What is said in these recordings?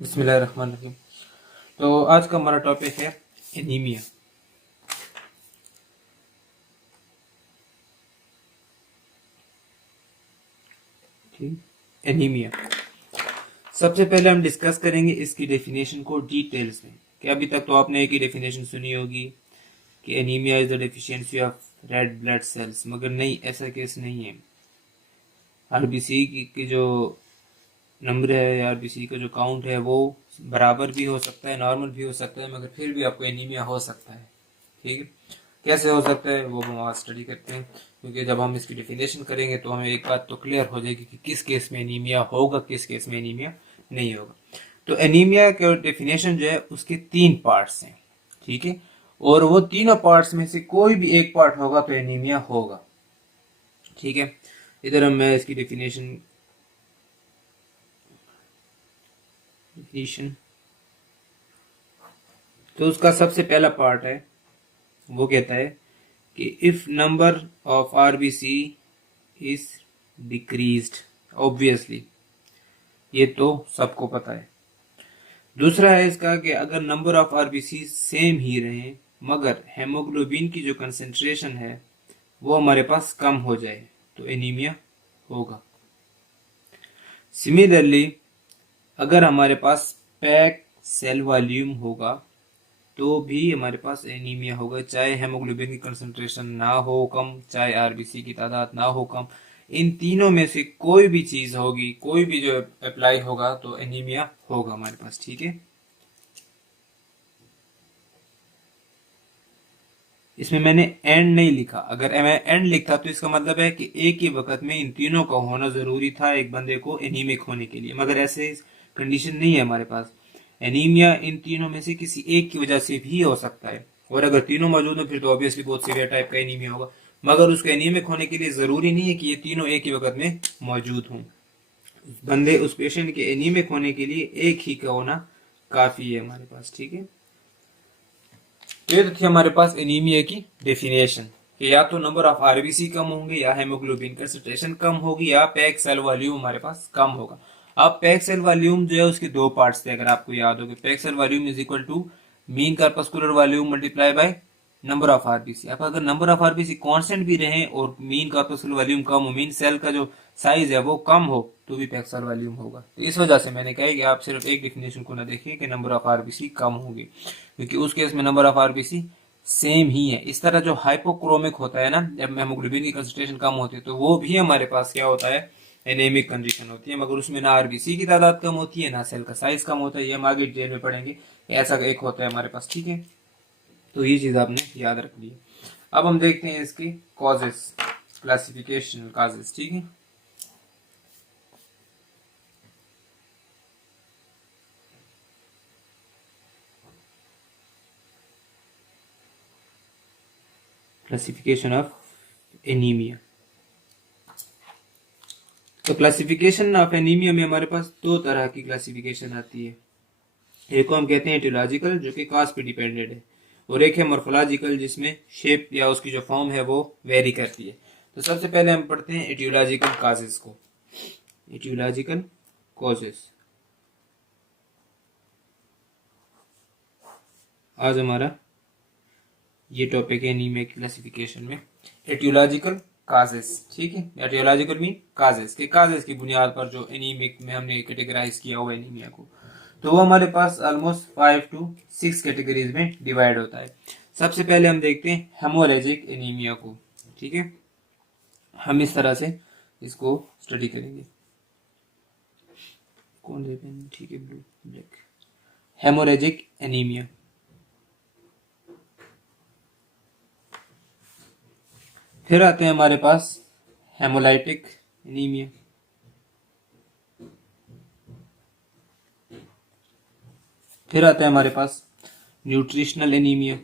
बिस्मिल्लाहिर्रहमानिर्रहीम। तो आज का हमारा टॉपिक है एनीमिया। ठीक, एनीमिया सबसे पहले हम डिस्कस करेंगे इसकी डेफिनेशन को डिटेल्स में कि अभी तक तो आपने एक ही डेफिनेशन सुनी होगी कि anaemia is the deficiency of red blood cells, मगर नहीं, ऐसा केस नहीं है। आरबीसी की जो नंबर है या आरबीसी का जो काउंट है वो बराबर भी हो सकता है, नॉर्मल भी हो सकता है, मगर फिर भी आपको एनीमिया हो सकता है। ठीक है, कैसे हो सकता है वो हम आज स्टडी करते हैं, क्योंकि जब हम इसकी डिफिनेशन करेंगे तो हमें एक बात तो क्लियर हो जाएगी कि किस केस में एनीमिया होगा, किस केस में एनीमिया नहीं होगा। तो एनीमिया के डेफिनेशन जो है उसके 3 पार्ट्स हैं। ठीक है, और वो तीनों पार्ट्स में से कोई भी एक पार्ट होगा तो एनीमिया होगा। ठीक है, इधर हम मैं इसकी डेफिनेशन तो उसका सबसे पहला पार्ट है, वो कहता है कि if number of RBC is decreased, obviously ये तो सबको पता है। दूसरा है इसका कि अगर नंबर ऑफ आरबीसी सेम ही रहे मगर हेमोग्लोबिन की जो कंसेंट्रेशन है वो हमारे पास कम हो जाए तो एनीमिया होगा। सिमिलरली अगर हमारे पास पैक सेल वॉल्यूम होगा तो भी हमारे पास एनीमिया होगा, चाहे हेमोग्लोबिन की कंसंट्रेशन ना हो कम, चाहे आरबीसी की तादाद ना हो कम। इन तीनों में से कोई भी चीज होगी, कोई भी जो अप्लाई होगा तो एनीमिया होगा हमारे पास। ठीक है, इसमें मैंने एंड नहीं लिखा। अगर मैं एंड लिखता तो इसका मतलब है कि एक ही वक्त में इन तीनों का होना जरूरी था एक बंदे को एनीमिक होने के लिए, मगर ऐसे कंडीशन नहीं है हमारे पास। एनीमिया इन तीनों में से किसी एक की वजह से भी हो सकता है, और अगर तीनों मौजूद हो फिर तो ऑब्वियसली बहुत सीवियर टाइप का एनीमिया होगा। मगर उसके एनीमिक होने के लिए जरूरी नहीं है कि ये तीनों एक ही वक्त में मौजूद हों। बंदे उस पेशेंट के एनीमिक होने के लिए एक ही का होना काफी है हमारे पास। ठीक है, तो ये थी हमारे पास एनीमिया की डेफिनेशन कि या तो नंबर ऑफ आरबीसी कम होंगे, या हेमोग्लोबिन कंसंट्रेशन कम होगी, या पैक सेल वॉल्यूम हमारे पास कम होगा। अब पैक सेल वॉल्यूम जो है उसके 2 पार्ट्स थे, अगर आपको याद हो कि pack cell volume is equal to mean corpuscular volume multiply by number of RBC. अब अगर नंबर ऑफ आरबीसी कांस्टेंट भी रहे और मीन कार्पस्कुलर वॉल्यूम कम हो, मीन सेल का जो साइज है वो कम हो, तो भी पैक सेल वॉल्यूम होगा। तो इस वजह से मैंने कहा कि आप सिर्फ एक डिफिनेशन को ना देखिए कि नंबर ऑफ आरबीसी कम होगी, क्योंकि उस केस में नंबर ऑफ आरबीसी सेम ही है। इस तरह जो हाइपोक्रोमिक होता है ना, जब हेमोग्लोबिन की कंसंट्रेशन कम होती है तो वो भी हमारे पास क्या होता है, एनेमिक कंडीशन होती है, मगर उसमें ना आरबीसी की तादाद कम होती है ना सेल का साइज कम होता है। ये हम आगे डिटेल में पढ़ेंगे, ऐसा एक होता है हमारे पास। ठीक है, तो ये चीज आपने याद रखनी है। अब हम देखते हैं इसकी कॉजेस, क्लासिफिकेशन कॉजेस। ठीक है, क्लासिफिकेशन ऑफ एनीमिया। तो क्लासिफिकेशन ऑफ एनीमिया में हमारे पास 2 तरह की क्लासिफिकेशन आती है। एक को हम कहते हैं एटियोलॉजिकल, जो कि कास्ट पे डिपेंडेंट है, और एक है मॉर्फोलॉजिकल, जिसमें शेप या उसकी जो फॉर्म है वो वेरी करती है। तो सबसे पहले हम पढ़ते हैं एटियोलॉजिकल काजेस को। एटियोलॉजिकल कॉजेस आज हमारा ये टॉपिक है एनीमिया की क्लासिफिकेशन में, एटियोलॉजिकल काजेस। ठीक है, एटियोलॉजिकल मीन काजेस के काजेस की बुनियाद पर जो एनीमिक में हमने कैटेगराइज किया हुआ एनीमिया को, तो वो हमारे पास ऑलमोस्ट 5 to 6 कैटेगरीज में डिवाइड होता है। सबसे पहले हम देखते हैं हेमोरेजिक एनीमिया को। ठीक है, हम इस तरह से इसको स्टडी करेंगे। कौन से पेन? ठीक है, ब्लू ब्लैक। हेमोरेजिक एनीमिया, फिर आते हैं हमारे पास हेमोलाइटिक एनीमिया, फिर आता है हमारे पास न्यूट्रिशनल एनीमिया,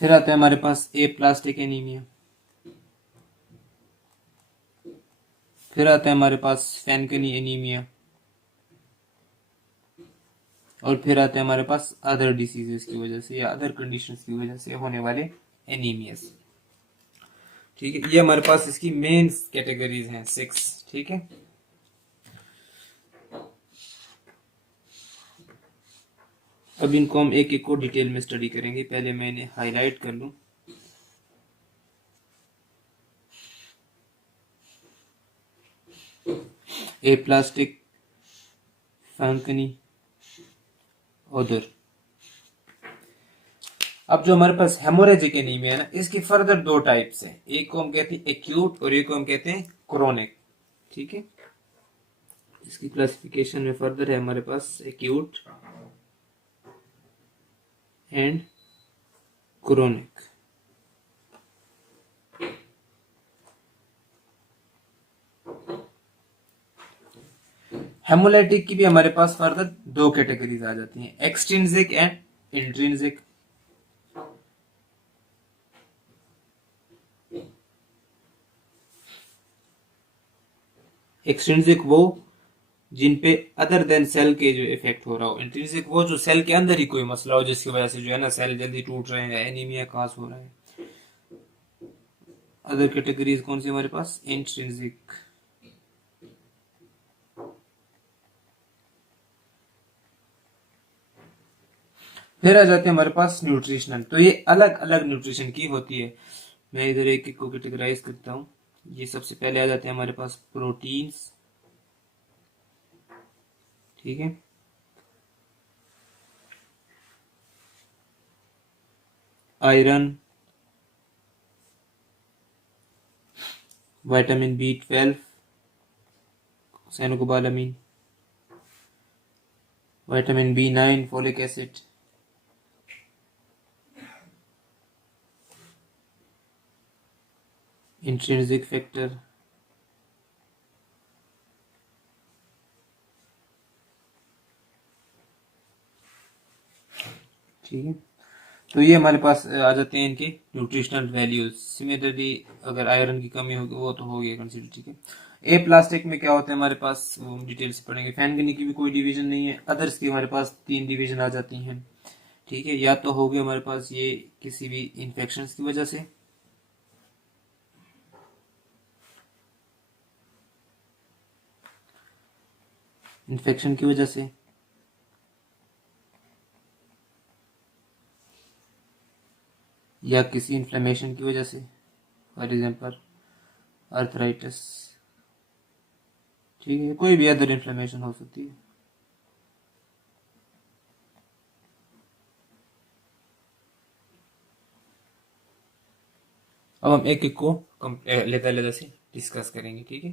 फिर आता है हमारे पास एप्लास्टिक एनीमिया, फिर आता है हमारे पास फैनकनी एनीमिया, और फिर आते हैं हमारे पास अदर डिसीजेस की वजह से या अदर कंडीशंस की वजह से होने वाले एनीमियास। ठीक है, ये हमारे पास इसकी मेन कैटेगरीज हैं 6। ठीक है। अब इनको हम एक एक को डिटेल में स्टडी करेंगे। पहले मैं इन्हें हाईलाइट कर लूं। Aplastic, Fanconi, other. अब जो हमारे पास हेमोरेजिक एनीमिया है ना, इसकी फर्दर दो टाइप्स हैं। एक को हम कहते हैं एक्यूट और एक को हम कहते हैं क्रोनिक। ठीक है, इसकी क्लासिफिकेशन में फर्दर है हमारे पास एक्यूट एंड क्रोनिक। हेमोलाइटिक की भी हमारे पास फर्दर दो कैटेगरीज आ जाती हैं, एक्सट्रिंसिक एंड इंट्रिंसिक। एक्सट्रिंसिक वो जिन पे अदर देन सेल के जो इफेक्ट हो रहा हो, इंट्रिंसिक वो जो सेल के अंदर ही कोई मसला हो जिसकी वजह से जो है ना सेल जल्दी टूट रहे हैं, एनीमिया काज हो रहा है। अदर कैटेगरीज कौन सी हमारे पास, इंट्रिंसिक। फिर आ जाते हैं हमारे पास न्यूट्रिशनल। तो ये अलग अलग न्यूट्रिशन की होती है। मैं इधर एक एक को कैटेगराइज करता हूँ। ये सबसे पहले आ जाते हैं हमारे पास प्रोटीन्स। ठीक है, iron, vitamin B12, cyanocobalamin, vitamin B9, folic acid, intrinsic factor, ठीक है। तो ये हमारे पास आ जाते हैं इनके न्यूट्रिशनल वैल्यूज। सिमिलरली अगर आयरन की कमी होगी वो तो हो गया कंसीडर। ठीक है, ए प्लास्टिक में क्या होता है हमारे पास, वो हम डिटेल से पढ़ेंगे। फैनगनी की भी कोई डिवीजन नहीं है। अदर्स की हमारे पास तीन डिवीजन आ जाती हैं। ठीक है, या तो हो गया हमारे पास ये किसी भी इंफेक्शन की वजह से, इन्फेक्शन की वजह से, या किसी इन्फ्लेमेशन की वजह से, फॉर एग्जाम्पल अर्थराइटिस। ठीक है, कोई भी अदर इन्फ्लेमेशन हो सकती है। अब हम एक एक को लेता लेता से डिस्कस करेंगे। ठीक है,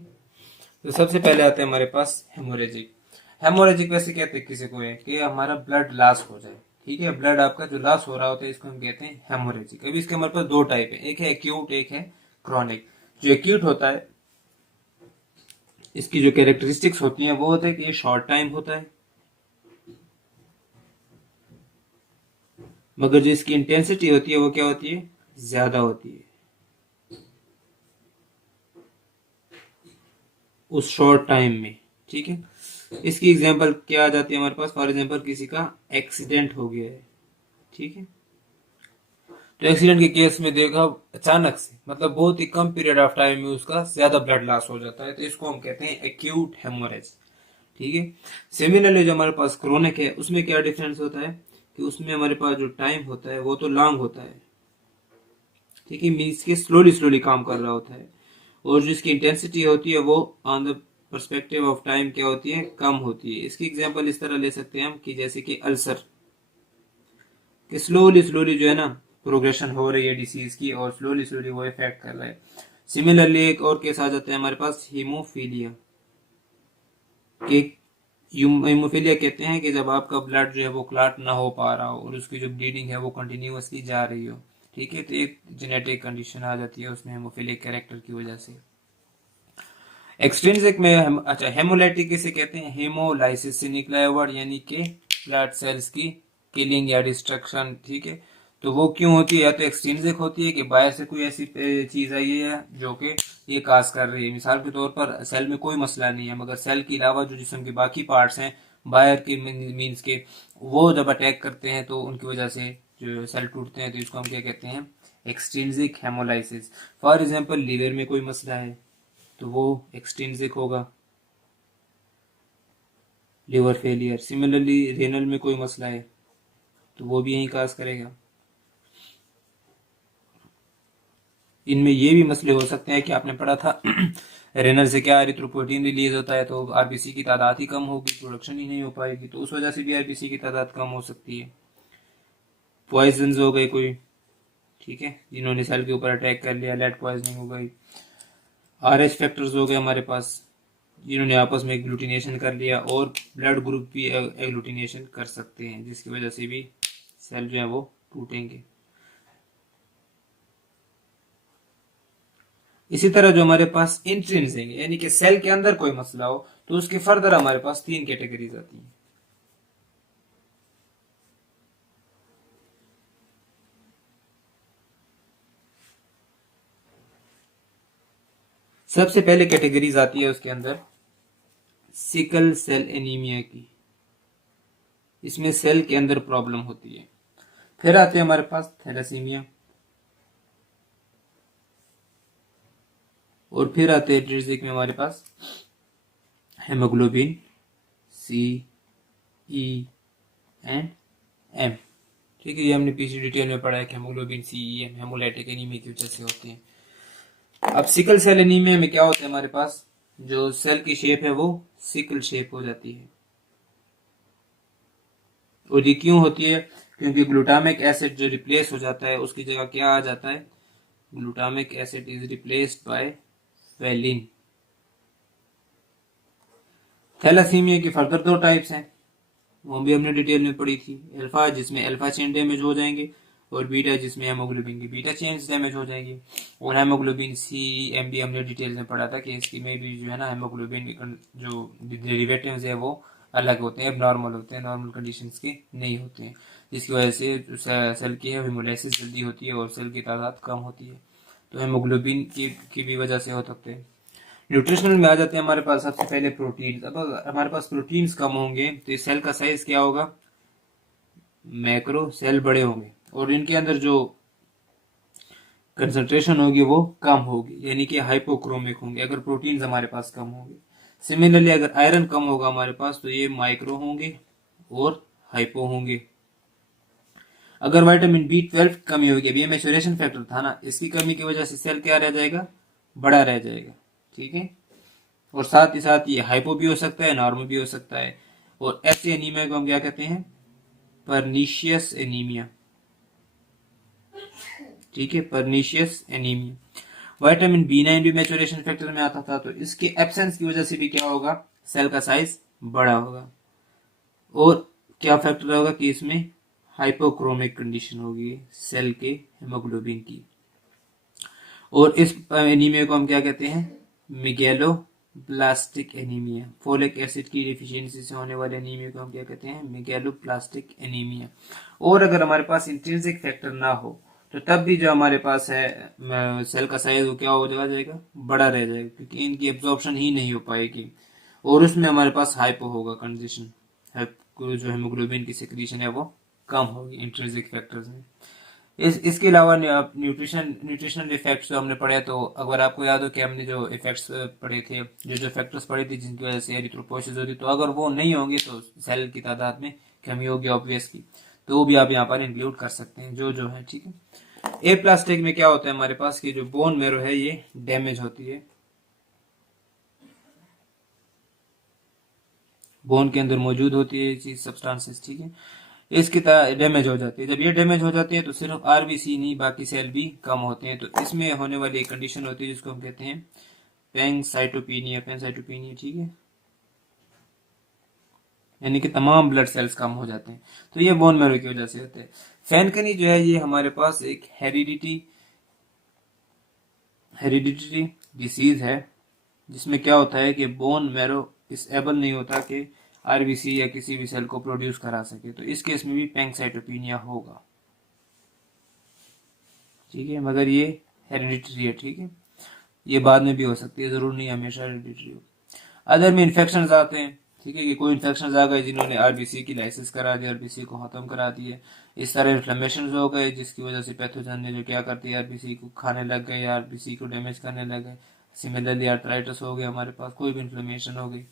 तो सबसे पहले आते हैं हमारे पास हेमोरेजिक। हेमोरेजिक वैसे कहते हैं किसी को है कि हमारा ब्लड लॉस हो जाए। ठीक है, ब्लड आपका जो लॉस हो रहा होता है इसको हम कहते हैं हेमोरेजिक। अभी इसके हमारे पास दो टाइप है, एक है एक्यूट, एक है क्रॉनिक। जो एक्यूट होता है इसकी जो कैरेक्टरिस्टिक्स होती हैं वो होता है कि ये शॉर्ट टाइम होता है, मगर जो इसकी इंटेंसिटी होती है वो क्या होती है, ज्यादा होती है उस शॉर्ट टाइम में। ठीक है, इसकी एग्जांपल क्या आ जाती है हमारे पास, फॉर एग्जांपल किसी का एक्सीडेंट हो गया है। ठीक है, तो एक्सीडेंट के केस में देखा अचानक से, मतलब बहुत ही कम पीरियड ऑफ टाइम में उसका ज्यादा ब्लड लॉस हो जाता है, तो इसको हम कहते हैं एक्यूट हेमोरेज। ठीक है, सिमिलरली जो हमारे पास क्रोनिक है उसमें क्या डिफरेंस होता है कि उसमें हमारे पास जो टाइम होता है वो तो लॉन्ग होता है। ठीक है, मीन्स के स्लोली स्लोली काम कर रहा होता है, और जो इसकी इंटेंसिटी होती है वो on the perspective of time क्या होती है, कम होती है। इसकी एग्जांपल इस तरह ले सकते हैं हम कि जैसे कि अल्सर, कि स्लोली स्लोली जो है ना प्रोग्रेशन हो रही है डिसीज की, और स्लोली स्लोली वो इफेक्ट कर रहा है। सिमिलरली एक और केस आ जाता है हमारे पास हीमोफीलिया के। हीमोफीलिया कहते हैं कि जब आपका ब्लड जो है वो क्लॉट ना हो पा रहा हो और उसकी जो ब्लीडिंग है वो कंटिन्यूअसली जा रही हो। ठीक है, तो एक जेनेटिक कंडीशन आ जाती है उसमें हेमोफिलिक कैरेक्टर की वजह से। एक्सट्रिंसिक में अच्छा हेमोलाइटिक किसे कहते हैं, हेमोलाइसिस से निकला है वर्ड, यानी कि ब्लड सेल्स की किलिंग या डिस्ट्रक्शन। ठीक है, तो वो क्यों होती है, या तो एक्सट्रिंसिक होती है कि बाहर से कोई ऐसी चीज आई है जो कि ये काज कर रही है। मिसाल के तौर पर सेल में कोई मसला नहीं है, मगर सेल के अलावा जो जिस्म के बाकी पार्ट्स हैं बाहर के मीन्स के, वो जब अटैक करते हैं तो उनकी वजह से जो सेल टूटते हैं, तो इसको हम क्या कहते हैं, extrinsic haemolysis. For example liver में कोई मसला है, तो वो एक्सट्रिंसिक होगा, लिवर फेलियर। सिमिलरली रेनल में कोई मसला है तो वो भी यही काज करेगा। इनमें ये भी मसले हो सकते हैं कि आपने पढ़ा था रेनल से क्या एरिथ्रोपोइटिन रिलीज होता है, तो आरबीसी की तादाद ही कम होगी, प्रोडक्शन ही नहीं हो पाएगी, तो उस वजह से भी आरबीसी की तादाद कम हो सकती है। पॉइजन हो गए कोई, ठीक है, जिन्होंने सेल के ऊपर अटैक कर लिया, लेड पॉइजनिंग हो गई। आरएच फैक्टर्स हो गए हमारे पास, जिन्होंने आपस में एग्लूटिनेशन कर लिया, और ब्लड ग्रुप भी एग्लूटिनेशन कर सकते हैं, जिसकी वजह से भी सेल जो है वो टूटेंगे। इसी तरह जो हमारे पास इंट्रिंसिक है, यानी कि सेल के अंदर कोई मसला हो, तो उसके फर्दर हमारे पास 3 कैटेगरीज आती हैं। सबसे पहले कैटेगरीज आती है उसके अंदर सिकल सेल एनीमिया की, इसमें सेल के अंदर प्रॉब्लम होती है। फिर आते हैं हमारे पास थैलेसीमिया, और फिर आते हैं इंट्रिंसिक में हमारे पास haemoglobin C, E and M. ठीक है, ये हमने पीछे डिटेल में पढ़ा है कि हेमोग्लोबिन सी, ई, एम हेमोलाइटिक एनीमिया की वजह से होते हैं। अब सिकल सेल एनीमिया में क्या होता है, हमारे पास जो सेल की शेप है वो सिकल शेप हो जाती है। और ये क्यों होती है? क्योंकि ग्लूटामिक एसिड जो रिप्लेस हो जाता है, उसकी जगह क्या आ जाता है, glutamic acid is replaced by valine. Thalassaemia की फर्दर 2 टाइप्स हैं, वो भी हमने डिटेल में पढ़ी थी। अल्फा, जिसमें अल्फा चेन डैमेज हो जाएंगे, और बीटा, जिसमें हेमोग्लोबिन की बीटा चेन्स डैमेज हो जाएंगी। और हेमोग्लोबिन सी, एम भी हमने डिटेल में पढ़ा था कि इसकी में भी जो है ना, हेमोग्लोबिन जो डेरिवेटिव्स है वो अलग होते हैं, नॉर्मल होते हैं, नॉर्मल कंडीशंस के नहीं होते हैं, जिसकी वजह से सेल की है हिमोलाइसिस जल्दी होती है और सेल की तादाद कम होती है। तो हेमोग्लोबिन की भी वजह से हो सकते हैं। न्यूट्रिशनल में आ जाते हैं हमारे पास सबसे पहले प्रोटीन। अब अगर हमारे पास प्रोटीन्स कम होंगे तो इस सेल का साइज क्या होगा, मैक्रो सेल बड़े होंगे, और इनके अंदर जो कंसंट्रेशन होगी वो कम होगी, यानी कि हाइपोक्रोमिक होंगे अगर प्रोटीन्स हमारे पास कम होंगे। सिमिलरली अगर आयरन कम होगा हमारे पास तो ये माइक्रो होंगे और हाइपो होंगे। अगर विटामिन B12 की कमी होगी, अभी ये मैच्योरेशन फैक्टर था ना, इसकी कमी की वजह से सेल क्या रह जाएगा, बड़ा रह जाएगा। ठीक है, और साथ ही साथ ये हाइपो भी हो सकता है, नॉर्मल भी हो सकता है। और ऐसे एनीमिया को हम क्या कहते हैं, परनीशियस एनीमिया। ठीक है, परनीशियस एनीमिया। विटामिन B9 भी मैच्योरेशन फैक्टर में आता था, तो इसके एब्सेंस की वजह से भी क्या होगा, सेल का साइज बड़ा होगा। और क्या फैक्टर होगा कि इसमें हाइपोक्रोमिक कंडीशन होगी सेल के हेमोग्लोबिन की। और इस एनीमिया को हम क्या कहते हैं, मेगैलोब्लास्टिक एनीमिया। फोलिक एसिड की डिफिशियंसी से होने वाले एनीमिया को हम क्या कहते हैं, मेगैलोब्लास्टिक एनीमिया। और अगर हमारे पास इंट्रिंसिक फैक्टर ना हो तो तब भी जो हमारे पास है सेल का साइज वो क्या हो जाएगा, बड़ा रह जाएगा, क्योंकि इनकी एब्जॉर्प्शन ही नहीं हो पाएगी। और उसमें हमारे पास हाइपो होगा कंडीशन, जो हेमोग्लोबिन की सिक्रीशन है वो कम होगी इंट्रिंसिक फैक्टर्स में। इसके अलावा न्यूट्रिशनल इफेक्ट्स जो हमने पढ़े, तो अगर आपको याद हो कि हमने जो इफेक्ट्स पढ़े थे, जो फैक्टर्स पढ़े थे जिनकी वजह से एरिथ्रोपोइसिस होती, तो अगर वो नहीं होंगे तो सेल की तादाद में कमी होगी ऑब्वियसली, तो वो भी आप यहाँ पर इंक्लूड कर सकते हैं जो है। ठीक है, ए प्लास्टिक में क्या होता है हमारे पास कि जो बोन मेरो है ये डैमेज होती है, बोन के अंदर मौजूद होती है चीज सब्सटेंसेस। ठीक है, इसकी डैमेज हो जाती है। जब ये डैमेज हो जाती है तो सिर्फ आरबीसी नहीं, बाकी सेल भी कम होते हैं। तो इसमें होने वाली एक कंडीशन होती है जिसको हम कहते हैं पैंसाइटोपिनिया। ठीक है, यानी कि तमाम ब्लड सेल्स कम हो जाते हैं, तो ये बोन मैरो की वजह से होते हैं। फैनकनी जो है ये हमारे पास एक हेरिडिटरी डिसीज है, जिसमें क्या होता है कि बोन मैरो इस एबल नहीं होता कि आरबीसी या किसी भी सेल को प्रोड्यूस करा सके, तो इस केस में भी पैंसाइटोपिनिया होगा। ठीक है, मगर ये हेरिडिटरी है। ठीक है, ये बाद में भी हो सकती है, जरूर नहीं हमेशा हेरिडिटरी हो। अदर में इन्फेक्शन आते हैं। ठीक है, कि कोई इन्फेक्शन आ गए जिन्होंने आरबीसी की लाइसिस करा दी, आरबीसी को खत्म करा दिए। इस तरह इन्फ्लेमेशन हो गए जिसकी वजह से पैथोजन ने जो क्या करती है, आरबीसी को खाने लग गए, आरबीसी को डैमेज करने लग गए। सिमिलरली आर्थराइटिस हो गया हमारे पास, कोई भी इन्फ्लेमेशन हो गई।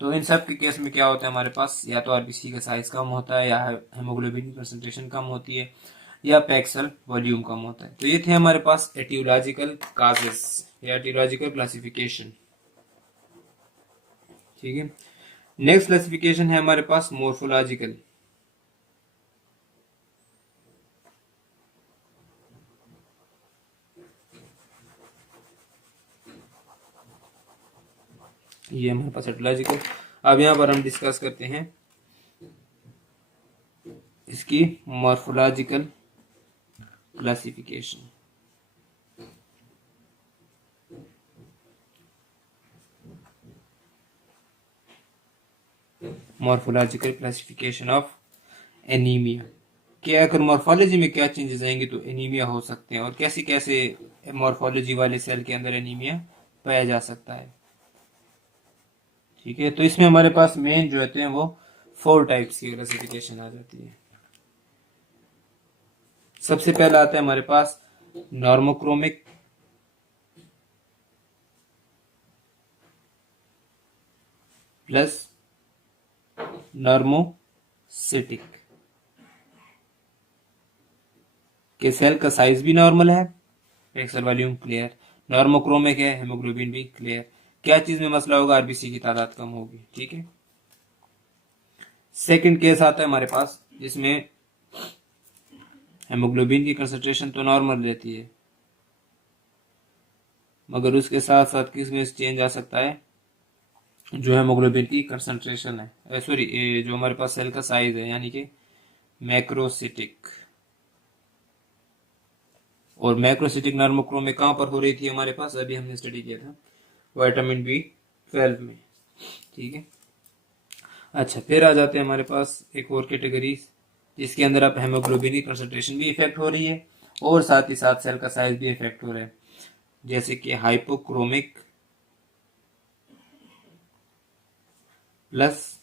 तो इन सब के केस में क्या होता है हमारे पास, या तो आरबीसी का साइज कम होता है, या हेमोग्लोबिन की कंसंट्रेशन कम होती है, या पैक्सल वॉल्यूम कम होता है। तो ये थे हमारे पास एटियोलॉजिकल काजेस या एटियोलॉजिकल क्लासिफिकेशन। ठीक है, नेक्स्ट क्लासिफिकेशन है हमारे पास मोर्फोलॉजिकल। ये हमारे पास एटियोलॉजिकल। अब यहाँ पर हम डिस्कस करते हैं इसकी morphological classification. Morphological classification of anaemia. कि अगर मॉर्फोलॉजी में क्या चेंजेस आएंगे तो एनीमिया हो सकते हैं, और कैसे कैसे मॉर्फोलॉजी वाले सेल के अंदर एनीमिया पाया जा सकता है। ठीक है, तो इसमें हमारे पास मेन जो होते हैं वो 4 टाइप्स की क्लासिफिकेशन आ जाती है। सबसे पहला आता है हमारे पास नॉर्मोक्रोमिक, प्लस नॉर्मोसिटिक। के सेल का साइज भी नॉर्मल है, पैक्सल वॉल्यूम क्लियर, नॉर्मोक्रोमिक है, हेमोग्लोबिन भी क्लियर। क्या चीज में मसला होगा, आरबीसी की तादाद कम होगी। ठीक है, सेकंड केस आता है हमारे पास जिसमें हेमोग्लोबिन की कंसंट्रेशन तो नॉर्मल रहती है, मगर उसके साथ साथ किस में चेंज आ सकता है, जो हेमोग्लोबिन की कंसंट्रेशन है, सॉरी जो हमारे पास सेल का साइज है, यानी कि मैक्रोसिटिक। और मैक्रोसिटिक नॉर्मोक्रोमिक कहां पर हो रही थी हमारे पास, अभी हमने स्टडी किया था विटामिन B12 में। ठीक है, अच्छा फिर आ जाते हैं हमारे पास एक और कैटेगरी जिसके अंदर आप हेमोग्लोबिन की कंसंट्रेशन भी इफेक्ट हो रही है और साथ ही साथ सेल का साइज भी इफेक्ट हो रहा है, जैसे कि हाइपोक्रोमिक प्लस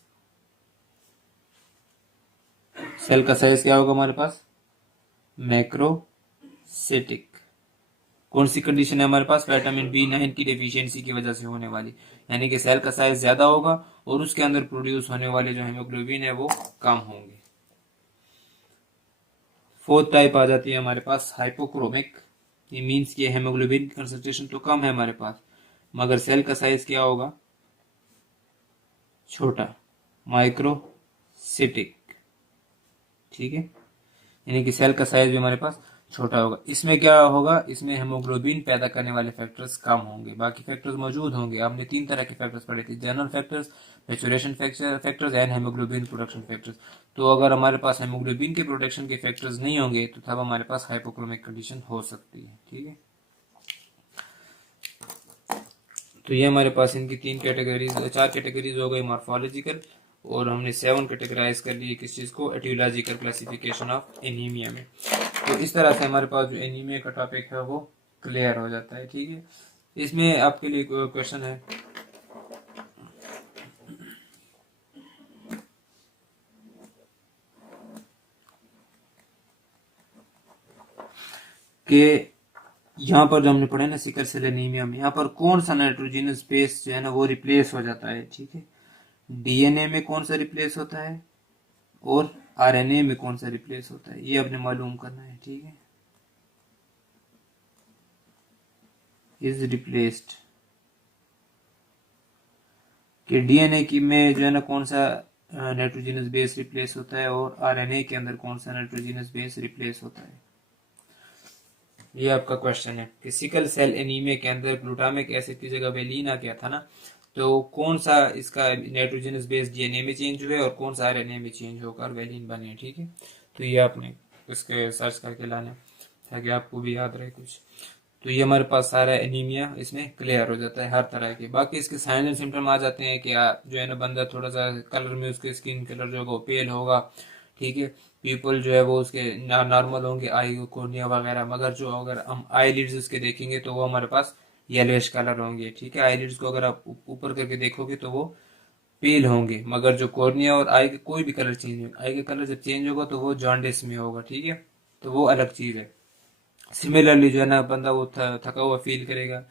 सेल का साइज क्या होगा हमारे पास, मैक्रोसिटिक। कौन सी कंडीशन है हमारे पास, विटामिन B9 की डेफिशिएंसी की वजह से होने वाली, यानी कि सेल का साइज ज्यादा होगा और उसके अंदर प्रोड्यूस होने वाले जो हेमोग्लोबिन है वो कम होंगे। फोर्थ टाइप आ जाती है हमारे पास हाइपोक्रोमिक। ये मीन्स कि हेमोग्लोबिन की कंसंट्रेशन तो कम है हमारे पास, मगर सेल का साइज क्या होगा, छोटा, माइक्रोसिटिक। ठीक है, यानी कि सेल का साइज भी हमारे पास छोटा होगा। इसमें क्या होगा, इसमें हेमोग्लोबिन पैदा करने वाले फैक्टर्स कम होंगे, बाकी फैक्टर्स मौजूद होंगे। हमने 3 तरह के फैक्टर्स पढ़े थे, general factors, maturation factors and haemoglobin production factors. तो अगर हमारे पास हेमोग्लोबिन के प्रोडक्शन के फैक्टर्स नहीं होंगे तो तब हमारे पास हाइपोक्रोमिक कंडीशन हो सकती है। ठीक है, तो ये हमारे पास इनकी 4 कैटेगरीज हो गई मॉर्फोलॉजिकल, और हमने 7 कैटेगराइज कर लिए किस चीज को, एटियोलॉजिकल क्लासिफिकेशन ऑफ एनीमिया में। तो इस तरह से हमारे पास जो एनीमिया का टॉपिक है वो क्लियर हो जाता है। ठीक है, इसमें आपके लिए क्वेश्चन है कि यहाँ पर जो हमने पढ़ा है ना सिकल सेल एनीमिया में, यहाँ पर कौन सा नाइट्रोजनस बेस जो है ना वो रिप्लेस हो जाता है। ठीक है, डीएनए में कौन सा रिप्लेस होता है और आरएनए में कौन सा रिप्लेस होता है, ये आपने मालूम करना है। ठीक है, इज रिप्लेस्ड कि डीएनए की में जो है ना कौन सा नाइट्रोजनस बेस रिप्लेस होता है और आरएनए के अंदर कौन सा नाइट्रोजनस बेस रिप्लेस होता है। ये आपका क्वेश्चन है कि सिकल सेल एनीमिया के अंदर ग्लूटामिक एसिड की जगह वेलिन आ गया था ना, तो कौन सा इसका नाइट्रोजनस बेस डीएनए में चेंज हुआ है और कौन सा आरएनए में चेंज होकर वेलिन बने। ठीक है, तो ये आपने उसके सर्च करके लाना ताकि आपको भी याद रहे कुछ। तो ये हमारे पास सारा एनीमिया इसमें क्लियर हो जाता है हर तरह के। बाकी इसके साइंस एंड सिम्टम आ जाते हैं कि जो है ना बंदा थोड़ा सा कलर में उसके स्किन कलर जो होगा पेल होगा। ठीक है, पीपल जो है वो उसके नॉर्मल होंगे, आई कोर्निया वगैरह, मगर जो अगर हम आई लिड्स उसके देखेंगे तो वो हमारे पास येलोइश कलर होंगे। ठीक है, आई लिड्स को अगर आप ऊपर करके देखोगे तो वो पेल होंगे, मगर जो कॉर्निया और आई के कोई भी कलर चेंज नहीं, आई का कलर जब चेंज होगा तो वो जॉन्डिस में होगा। ठीक है, तो वो अलग चीज है। सिमिलरली जो है ना बंदा वो थका हुआ फील करेगा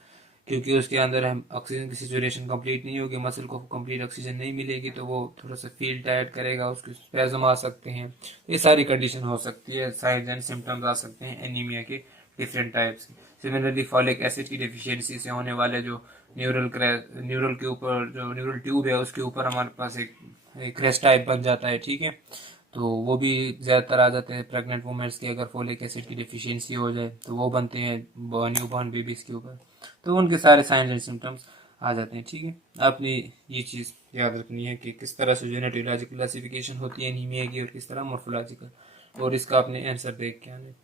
क्योंकि उसके अंदर हम ऑक्सीजन की सेचुरेशन कंप्लीट नहीं होगी, मसल को कंप्लीट ऑक्सीजन नहीं मिलेगी, तो वो थोड़ा सा फील टायर्ड करेगा, उसके स्पैज़म आ सकते हैं। ये सारी कंडीशन हो सकती है, साइंस एंड सिम्टम्स आ सकते हैं एनीमिया के डिफरेंट टाइप्स के। सिमिलरली फॉलिक एसिड की डिफिशियंसी से होने वाले जो न्यूरल के ऊपर जो न्यूरल ट्यूब है उसके ऊपर हमारे पास एक क्रेस्ट टाइप बन जाता है, ठीक है। तो वो भी ज़्यादातर आ जाते हैं प्रेग्नेंट वुमेन्स के, अगर फोलिक एसिड की डिफिशियंसी हो जाए तो वो बनते हैं न्यू बॉर्न बेबीज़ के ऊपर। तो उनके सारे साइंस एंड सिम्टम्स आ जाते हैं, ठीक है। आपने ये चीज़ याद रखनी है कि किस तरह से जो है ना टियोलॉजिकल क्लासिफिकेशन होती है एनीमिया की और किस तरह मोर्फोलॉजिकल, और इसका आपने आंसर देख के आना है।